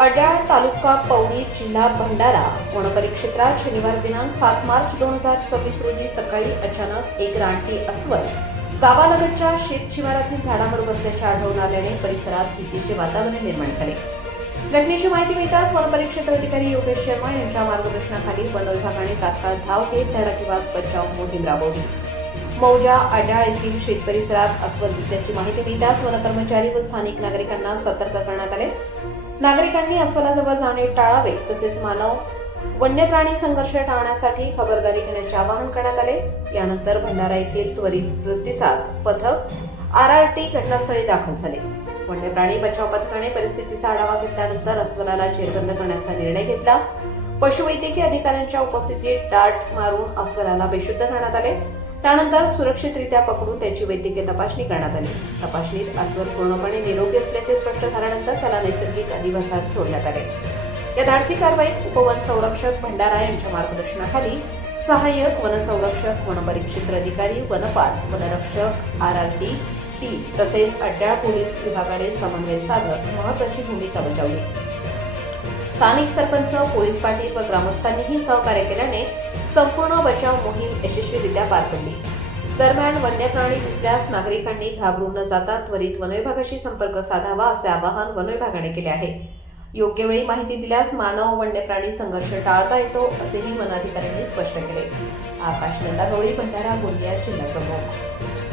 अड्याळ तालुका पवनी जिल्हा भंडारा वनपरिक्षेत्रात शनिवार दिनांक 7 मार्च 2026 रोजी सकाळी अचानक एक रानटी अस्वल गावालगतच्या शेत शिवारातील झाडावर बसल्याचे आढळून आल्याने परिसरात भीतीचे वातावरण निर्माण झाले। घटनेची माहिती मिळताच वनपरिक्षेत्र अधिकारी योगेश शर्मा यांच्या मार्गदर्शनाखाली वन विभागाने तात्काळ धाव घेत धडाकेबाज बचाव मोहीम राबवली। मौजा अड्याळ येथील शेत परिसरात अस्वल दिसल्याची माहिती मिळताच वन कर्मचारी व स्थानिक नागरिकांना सतर्क करण्यात आले। नागरिकांनी अस्वलाजवळ जाणे टाळावे तसेच मानव वन्य प्राणी संघर्ष टाळण्यासाठी खबरदारी घेण्याचे आवाहन करण्यात आले। यानंतर भंडारा येथील त्वरित प्रतिसाद पथक RRT घटनास्थळी दाखल झाले। वन्य प्राणी बचाव पथकाने परिस्थितीचा आढावा घेतल्यानंतर अस्वलाला जेरबंद करण्याचा निर्णय घेतला। पशुवैद्यकीय अधिकाऱ्यांच्या उपस्थितीत डार्ट मारून अस्वलाला बेशुद्ध करण्यात आले। त्यानंतर सुरक्षितरित्या पकडून त्याची वैद्यकीय तपासणी करण्यात आली। तपासणीत अस्वल पूर्णपणे निरोगी असल्याचे स्पष्ट झाल्यानंतर त्याला नैसर्गिक अधिवासात सोडण्यात आले। या धाडसी कारवाईत उपवन संरक्षक भंडारा यांच्या मार्गदर्शनाखाली सहाय्यक वनसंरक्षक वनपरिक्षेत्र अधिकारी वनपाल वनरक्षक RRT टीम तसेच अड्याळ पोलीस विभागाने समन्वय साधत महत्त्वाची भूमिका बजावली। स्थानिक सरपंच पोलीस पाटील व ग्रामस्थांनीही सहकार्य केल्याने संपूर्ण बचाव मोहीम यशस्वीरित्या पार पडली। दरम्यान वन्य प्राणी दिसल्यास नागरिकांनी घाबरून न जाता त्वरित वनविभागाशी संपर्क साधावा असे आवाहन वनविभागाने केले आहे। योग्य वेळी माहिती दिल्यास मानव वन्य प्राणी संघर्ष टाळता येतो असेही वन अधिकाऱ्यांनी स्पष्ट केले। आकाश नंदागौरी, भंडारा, गोंदिया जिल्हा प्रमुख।